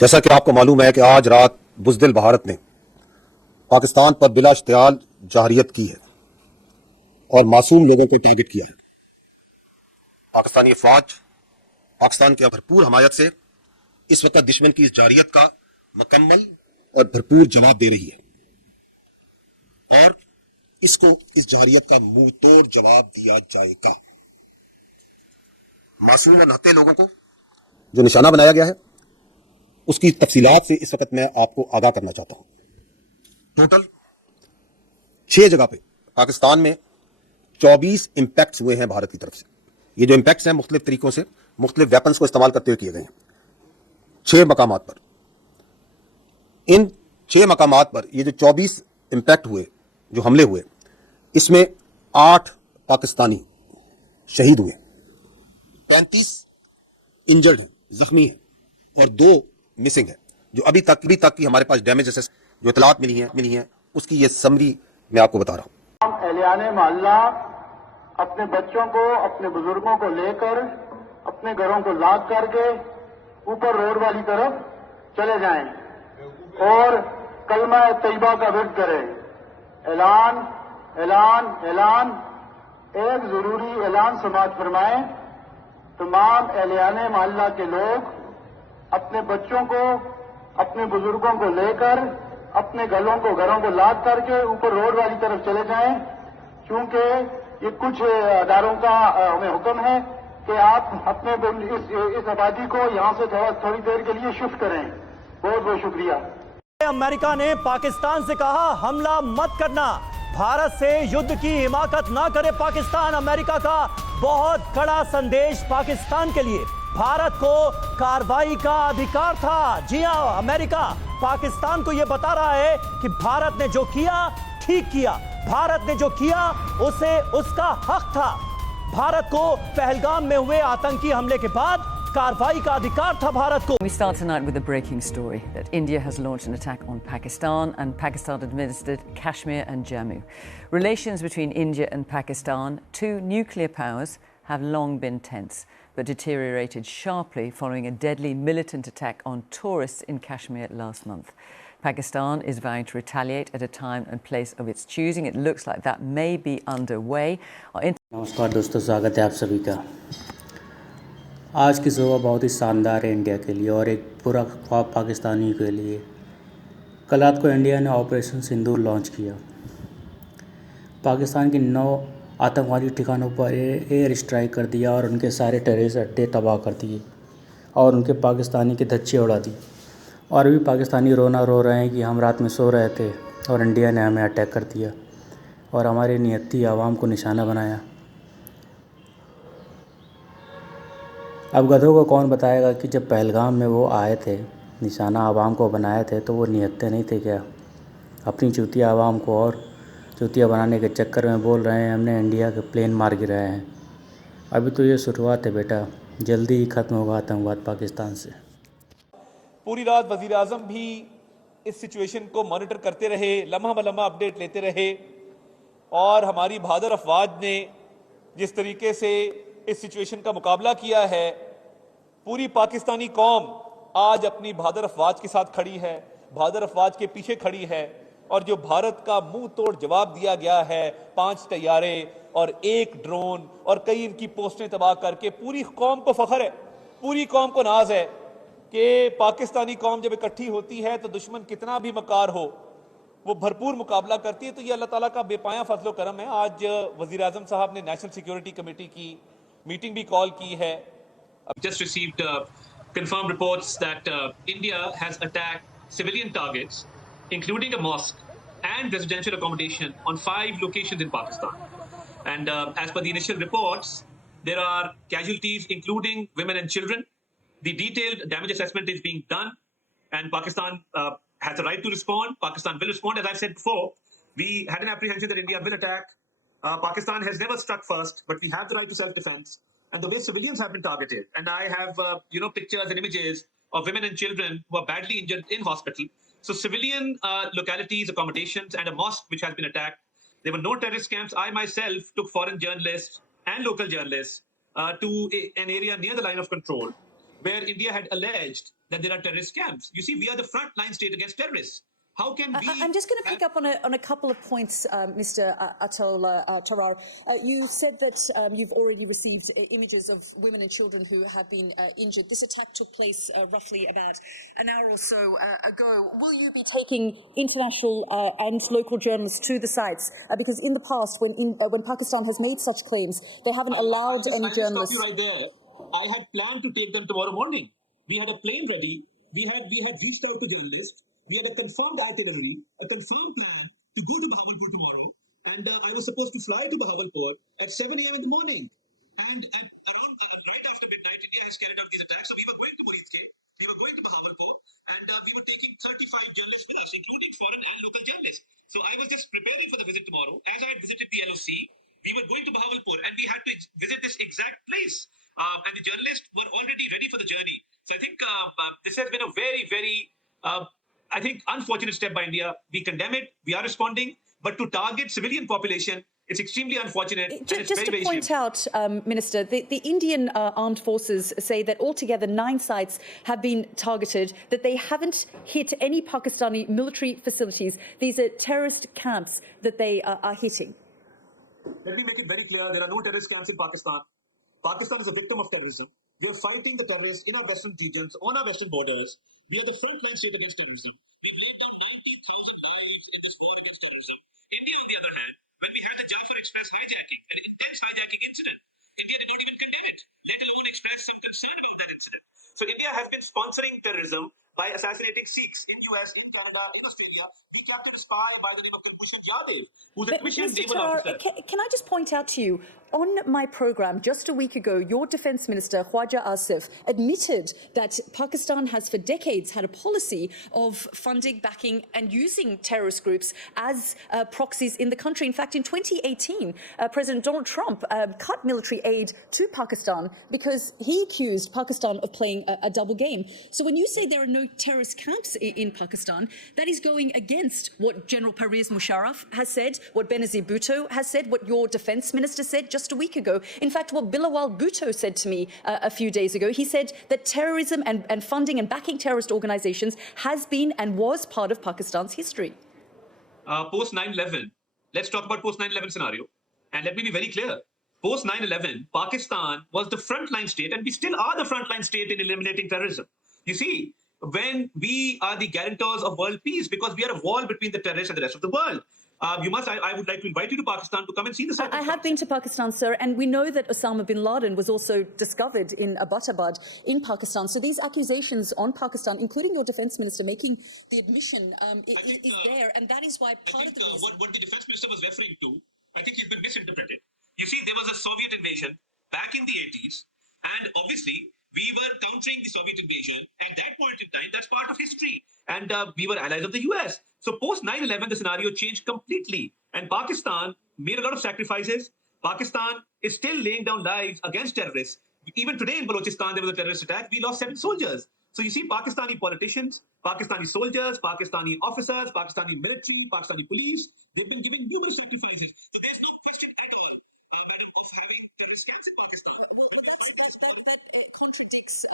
جیسا کہ آپ کو معلوم ہے کہ آج رات بزدل بھارت نے پاکستان پر بلا اشتعال جارحیت کی ہے اور معصوم لوگوں کو ٹارگٹ کیا ہے۔ پاکستانی فوج پاکستان کی بھرپور حمایت سے اس وقت دشمن کی اس جارحیت کا مکمل اور بھرپور جواب دے رہی ہے اور اس جارحیت کا منہ توڑ جواب دیا جائے گا۔ معصوم اور نہتے لوگوں کو جو نشانہ بنایا گیا ہے اس کی تفصیلات سے اس وقت میں آپ کو آگاہ کرنا چاہتا ہوں۔ ٹوٹل 6 جگہ پہ پاکستان میں 24 امپیکٹس ہوئے ہیں بھارت کی طرف سے۔ یہ جو امپیکٹس ہیں مختلف طریقوں سے مختلف ویپنز کو استعمال کرتے ہوئے کیے گئے ہیں 6 مقامات پر۔ ان 6 مقامات پر یہ جو 24 امپیکٹ ہوئے، جو حملے ہوئے، اس میں 8 پاکستانی شہید ہوئے، 35 انجرڈ ہیں، زخمی ہیں، اور 2 مسنگ ہیں، جو ابھی تک کی ہمارے پاس ڈیمیج جو اطلاعات ملی ہیں اس کی یہ سمری میں آپ کو بتا رہا ہوں۔ اہلیان محلہ اپنے بچوں کو، اپنے بزرگوں کو لے کر اپنے گھروں کو لاک کر کے اوپر روڈ والی طرف چلے جائیں اور کلمہ طیبہ کا ورد کریں۔ اعلان اعلان اعلان ایک ضروری اعلان سماعت فرمائیں۔ تمام اہلیان محلہ کے لوگ اپنے بچوں کو، اپنے بزرگوں کو لے کر اپنے گھروں کو لاک کر کے اوپر روڈ والی طرف چلے جائیں، کیونکہ یہ کچھ اداروں کا ہمیں حکم ہے کہ آپ اپنے اس آبادی کو یہاں سے تھوڑی دیر کے لیے شفٹ کریں۔ بہت بہت شکریہ۔ امریکہ نے پاکستان سے کہا حملہ مت کرنا، بھارت سے یدھ کی حمایت نہ کرے پاکستان۔ امریکہ کا بہت کڑا سندیش پاکستان کے لیے، بھارت کو کارروائی کا ادھیکار تھا۔ جی ہاں، امریکہ پاکستان کو یہ بتا رہا ہے کہ بھارت نے جو کیا ٹھیک کیا، بھارت نے جو کیا اسے اس کا حق تھا۔ بھارت کو پہلگام میں ہوئے آتنکی حملے کے بعد کارروائی کا ادھیکار تھا بھارت کو۔ We start tonight with a breaking story that India has launched an attack on Pakistan and Pakistan administered Kashmir and Jammu. Relations between India and Pakistan, two nuclear powers, have long been tense, but deteriorated sharply following a deadly militant attack on tourists in Kashmir last month. Pakistan is vowing to retaliate at a time and place of its choosing. It looks like that may be underway. नमस्कार दोस्तों, स्वागत है आप सभी का। आज की सुबह बहुत ही शानदार है इंडिया के लिए और एक पूरा ख्वाब पाकिस्तानी के लिए। कल रात को इंडिया ने ऑपरेशन सिंदूर लॉन्च किया। पाकिस्तान के 9 आतंकवादी ठिकानों पर एयर स्ट्राइक कर दिया और उनके सारे टेररिस्ट अड्डे तबाह कर दिए और उनके पाकिस्तानी के धज्जे उड़ा दी। और अभी पाकिस्तानी रोना रो रहे हैं कि हम रात में सो रहे थे और इंडिया ने हमें अटैक कर दिया और हमारे नियति आवाम को निशाना बनाया। अब गधों को कौन बताएगा कि जब पहलगाम में वो आए थे, निशाना आवाम को बनाए थे, तो वो नियत्ते नहीं थे क्या? अपनी चूतिया आवाम को और चूतिया बनाने के चक्कर में बोल रहे हैं हमने इंडिया के प्लेन मार गिराए हैं। अभी तो ये शुरुआत है बेटा, जल्दी ही ख़त्म होगा आतंकवाद पाकिस्तान से। पूरी रात वज़ीर आज़म भी इस सिचुएशन को मॉनिटर करते रहे, लम्हा बलम्हा अपडेट लेते रहे, और हमारी बहादुर अफवाज ने जिस तरीके से इस सिचुएशन का मुकाबला किया है, पूरी पाकिस्तानी कौम आज अपनी बहादुर अफवाज के साथ खड़ी है, बहादुर अफवाज के पीछे खड़ी है। और जो भारत का मुंह तोड़ जवाब दिया गया है, 5 तैयारे और 1 ड्रोन और कई इनकी पोस्टें तबाह करके, पूरी कौम को फख्र है, पूरी कौम को नाज है कि पाकिस्तानी कौम जब इकट्ठी होती है तो दुश्मन कितना भी मकार हो वो भरपूर मुकाबला करती है। तो ये अल्लाह ताला का बेपाया फजल करम है। आज वज़ीर आज़म साहब ने नेशनल सिक्योरिटी कमेटी की मीटिंग भी कॉल की है। Just received confirmed reports that India has attacked civilian targets, including a mosque and residential accommodation on 5 locations in Pakistan. And as per the initial reports, there are casualties, including women and children. The detailed damage assessment is being done, and Pakistan has a right to respond. Pakistan will respond. As I said before, we had an apprehension that India will attack. Pakistan has never struck first, but we have the right to self-defense. And the way civilians have been targeted, and I have pictures and images of women and children who are badly injured in hospital. So civilian localities, accommodations, and a mosque which has been attacked. There were no terrorist camps. I myself took foreign journalists and local journalists to an area near the line of control, where India had alleged that there are terrorist camps. You see, we are the frontline state against terrorists. How can we... I'm just going to pick up on a couple of points, Mr. Atol Tarar. You said that you've already received images of women and children who have been injured. This attack took place roughly about an hour or so ago. Will you be taking international and local journalists to the sites? Because in the past, when Pakistan has made such claims, they haven't allowed any journalists... Right there. I had planned to take them tomorrow morning. We had a plane ready. We had reached out to journalists. We had a confirmed itinerary, a confirmed plan to go to Bahawalpur tomorrow. And I was supposed to fly to Bahawalpur at 7 a.m. in the morning. And at around right after midnight, India has carried out these attacks. So we were going to Muridke, we were going to Bahawalpur, and we were taking 35 journalists with us, including foreign and local journalists. So I was just preparing for the visit tomorrow. As I had visited the LOC, we were going to Bahawalpur, and we had to visit this exact place. And the journalists were already ready for the journey. So I think this has been a very, very... I think unfortunate step by India. We condemn it. We are responding, but to target civilian population, it's extremely unfortunate. Just to point out, Minister, the Indian armed forces say that altogether 9 sites have been targeted, that they haven't hit any Pakistani military facilities. These are terrorist camps that they are hitting. Let me make it very clear. There are no terrorist camps in Pakistan. Pakistan is a victim of terrorism. We are fighting the terrorists in our western regions, on our western borders. We are the frontline state against terrorism. We have laid down 19,000 lives in this war against terrorism. India, on the other hand, when we had the Jafar Express hijacking, an intense hijacking incident, India did not even condemn it, let alone express some concern about that incident. So India has been sponsoring terrorism by assassinating Sikhs in US, in Canada, in Australia. We captured a spy by the name of Kulbhushan Yadav, who's a commissioned naval officer. Can I just point out to you, on my program just a week ago, your Defence Minister, Khwaja Asif, admitted that Pakistan has for decades had a policy of funding, backing and using terrorist groups as proxies in the country. In fact, in 2018, President Donald Trump cut military aid to Pakistan because he accused Pakistan of playing a double game. So when you say there are no terrorist camps in Pakistan, that is going against what General Pervez Musharraf has said, what Benazir Bhutto has said, what your Defence Minister said just a week ago. In fact, what Bilawal Bhutto said to me a few days ago, he said that terrorism and funding and backing terrorist organizations has been and was part of Pakistan's history. Post 9/11, let's talk about post 9/11 scenario. And let me be very clear. Post 9/11, Pakistan was the frontline state, and we still are the frontline state in eliminating terrorism. You see, when we are the guarantors of world peace, because we are a wall between the terrorists and the rest of the world. I would like to invite you to Pakistan to come and see the site. I have been to Pakistan, sir, and we know that Osama bin Laden was also discovered in Abbottabad in Pakistan. So these accusations on Pakistan, including your Defence Minister making the admission, is there, and that is why part of the reason... What the Defence Minister was referring to, I think he's been misinterpreted. You see, there was a Soviet invasion back in the 80s, and obviously we were countering the Soviet invasion at that point in time. That's part of history. And we were allies of the US. So post 9/11, the scenario changed completely. And Pakistan made a lot of sacrifices. Pakistan is still laying down lives against terrorists. Even today in Balochistan, there was a terrorist attack. We lost 7 soldiers. So you see, Pakistani politicians, Pakistani soldiers, Pakistani officers, Pakistani military, Pakistani police, they've been giving numerous sacrifices. So there's no question at all, madam, of having terrorist camps in Pakistan. Well, that contradicts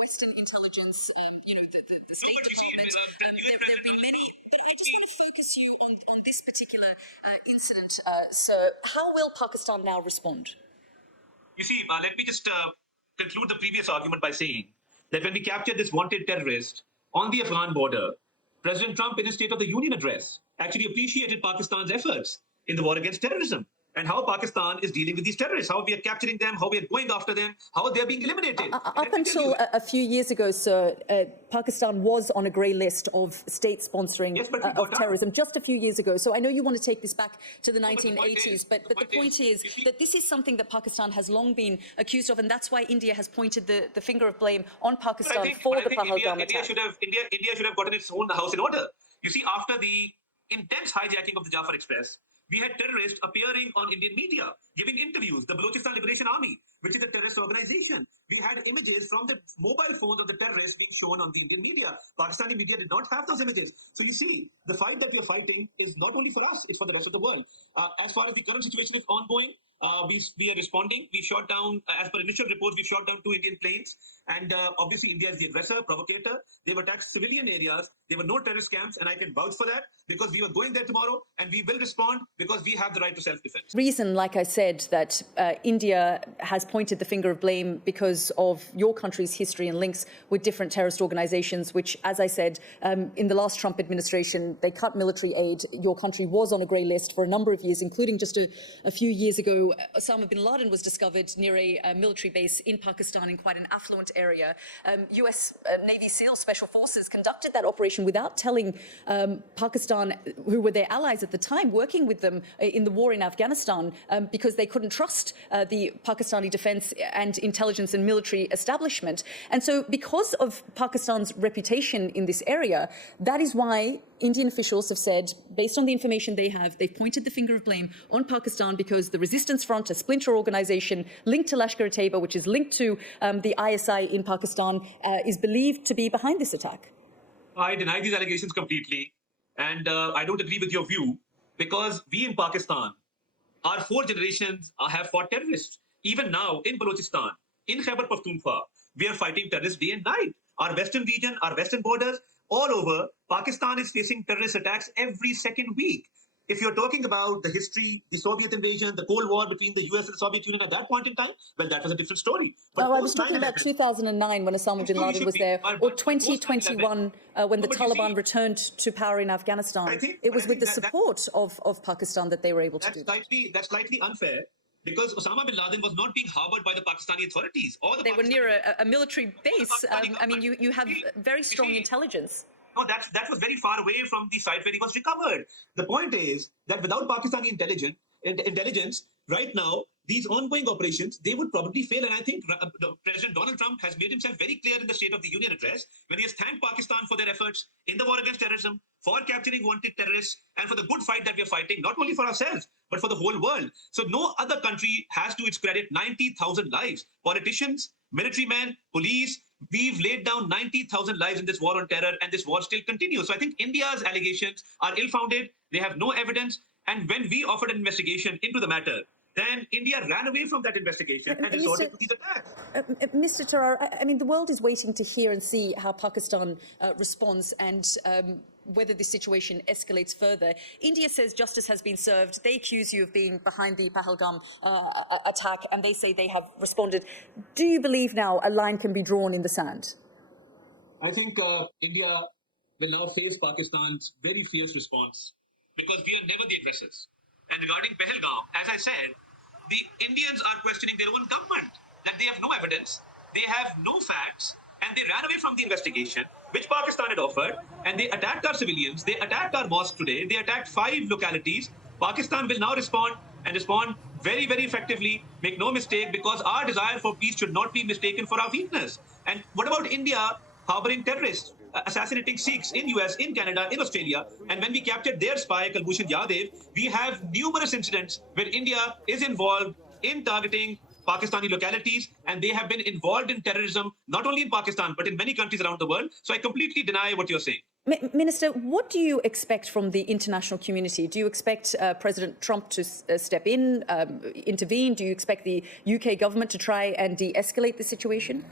Western intelligence, the State Department. There have been many, but I just want to focus you on this particular incident, sir. How will Pakistan now respond? You see, let me just conclude the previous argument by saying that when we captured this wanted terrorist on the Afghan border, President Trump, in his State of the Union address, actually appreciated Pakistan's efforts in the war against terrorism and how Pakistan is dealing with these terrorists, how we are capturing them, how we are going after them, how they are being eliminated. Up until a few years ago, sir, Pakistan was on a grey list of state sponsoring of terrorism just a few years ago. So I know you want to take this back to the 1980s, but the point is that this is something that Pakistan has long been accused of, and that's why India has pointed the finger of blame on Pakistan for the Pahalgam attack. India should have gotten its own house in order. You see, after the intense hijacking of the Jafar Express, we had terrorists appearing on Indian media, giving interviews. The Balochistan Liberation Army, which is a terrorist organization. We had images from the mobile phones of the terrorists being shown on the Indian media. Pakistani media did not have those images. So you see, the fight that we are fighting is not only for us, it's for the rest of the world. As far as the current situation is ongoing, we are responding. We shot down, as per initial reports, we shot down 2 Indian planes. And obviously, India is the aggressor, provocator. They've attacked civilian areas. There were no terrorist camps, and I can vouch for that because we were going there tomorrow, and we will respond because we have the right to self-defense. Reason, like I said, that India has pointed the finger of blame because of your country's history and links with different terrorist organizations, which, as I said, in the last Trump administration, they cut military aid. Your country was on a grey list for a number of years, including just a few years ago, Osama bin Laden was discovered near a military base in Pakistan in quite an affluent area. US Navy SEAL Special Forces conducted that operation without telling Pakistan, who were their allies at the time, working with them in the war in Afghanistan, because they couldn't trust the Pakistani defense and intelligence and military establishment. And so because of Pakistan's reputation in this area, that is why Indian officials have said, based on the information they have, they've pointed the finger of blame on Pakistan because the Resistance Front, a splinter organization linked to Lashkar-e-Taiba, which is linked to the ISI in Pakistan, is believed to be behind this attack. I deny these allegations completely, and I don't agree with your view because we in Pakistan, our 4 generations have fought terrorists. Even now in Balochistan, in Khyber Pakhtunkhwa, we are fighting terrorists day and night. Our western region, our western borders, all over, Pakistan is facing terrorist attacks every second week. If you're talking about the history, the Soviet invasion, the Cold War between the US and the Soviet Union at that point in time, well, that was a different story. But I was talking about 2009 when Osama bin Laden was there, or 2021 when the Taliban returned to power in Afghanistan. It was with the support of Pakistan that they were able to do that. That's slightly unfair because Osama bin Laden was not being harbored by the Pakistani authorities. Or they were near a military base. I mean, you have very strong intelligence. No, that was very far away from the site where he was recovered. The point is that without Pakistani intelligence, right now, these ongoing operations, they would probably fail. And I think President Donald Trump has made himself very clear in the State of the Union address when he has thanked Pakistan for their efforts in the war against terrorism, for capturing wanted terrorists, and for the good fight that we are fighting, not only for ourselves, but for the whole world. So no other country has to its credit 90,000 lives. Politicians, military men, police, we've laid down 90,000 lives in this war on terror, and this war still continues. So I think India's allegations are ill-founded. They have no evidence. And when we offered an investigation into the matter, then India ran away from that investigation and resorted to these attacks. Mr. Tarar, I mean, the world is waiting to hear and see how Pakistan responds and whether this situation escalates further. India says justice has been served. They accuse you of being behind the Pahalgam attack, and they say they have responded. Do you believe now a line can be drawn in the sand? I think India will now face Pakistan's very fierce response because we are never the aggressors. And regarding Pahalgam, as I said, the Indians are questioning their own government, that they have no evidence, they have no facts, and they ran away from the investigation, which Pakistan had offered, and they attacked our civilians, they attacked our mosque today, they attacked 5 localities. Pakistan will now respond, and respond very, very effectively. Make no mistake, because our desire for peace should not be mistaken for our weakness. And what about India harboring terrorists, assassinating Sikhs in US, in Canada, in Australia? And when we captured their spy, Kulbhushan Yadav, we have numerous incidents where India is involved in targeting Pakistani localities, and they have been involved in terrorism, not only in Pakistan, but in many countries around the world. So I completely deny what you're saying. Minister, what do you expect from the international community? Do you expect President Trump to step in, intervene? Do you expect the UK government to try and de-escalate the situation?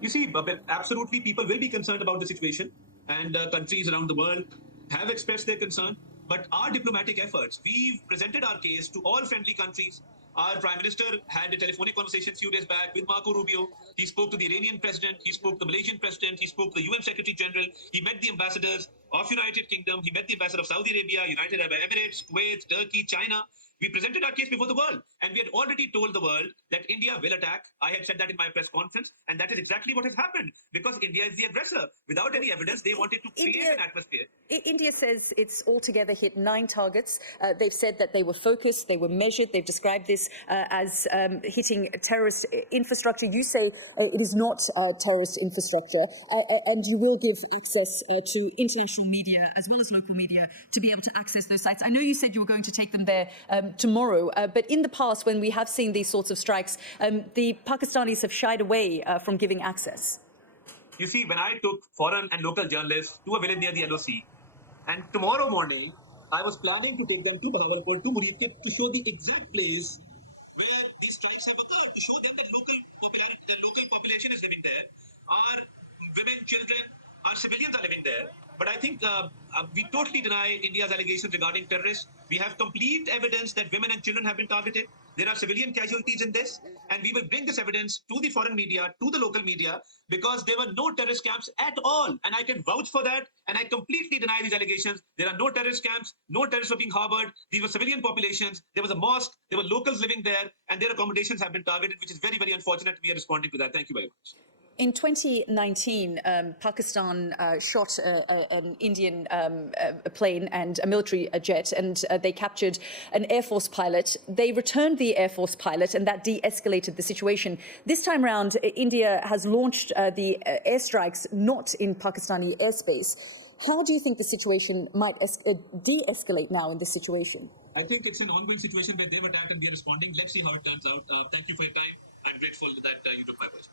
You see, absolutely, people will be concerned about the situation, and countries around the world have expressed their concern. But our diplomatic efforts, we've presented our case to all friendly countries. Our Prime Minister had a telephonic conversation a few days back with Marco Rubio. He spoke to the Iranian president. He spoke to the Malaysian president. He spoke to the UN Secretary General. He met the ambassadors of United Kingdom. He met the ambassador of Saudi Arabia, United Arab Emirates, Kuwait, Turkey, China. We presented our case before the world, and we had already told the world that India will attack. I had said that in my press conference, and that is exactly what has happened, because India is the aggressor. Without any evidence, they wanted to create an atmosphere. India says it's altogether hit 9 targets. They've said that they were focused, they were measured. They've described this as hitting terrorist infrastructure. You say it is not terrorist infrastructure, and you will give access to international media as well as local media to be able to access those sites. I know you said you were going to take them there tomorrow, but in the past, when we have seen these sorts of strikes, the Pakistanis have shied away from giving access. You see, when I took foreign and local journalists to a village near the LOC, and tomorrow morning, I was planning to take them to Bahawalpur, to Muridkit, to show the exact place where these strikes have occurred, to show them that the local population is living there. Our women, children, our civilians are living there. But I think we totally deny India's allegations regarding terrorists. We have complete evidence that women and children have been targeted. There are civilian casualties in this, and we will bring this evidence to the foreign media, to the local media, because there were no terrorist camps at all. And I can vouch for that, and I completely deny these allegations. There are no terrorist camps, no terrorists were being harbored. These were civilian populations. There was a mosque, there were locals living there, and their accommodations have been targeted, which is very, very unfortunate. We are responding to that. Thank you very much. In 2019, Pakistan shot an Indian plane and a military jet, and they captured an Air Force pilot. They returned the Air Force pilot, and that de-escalated the situation. This time around, India has launched the airstrikes not in Pakistani airspace. How do you think the situation might de-escalate now in this situation? I think it's an ongoing situation where they've attacked and we are responding. Let's see how it turns out. Thank you for your time. I'm grateful that you took my voice.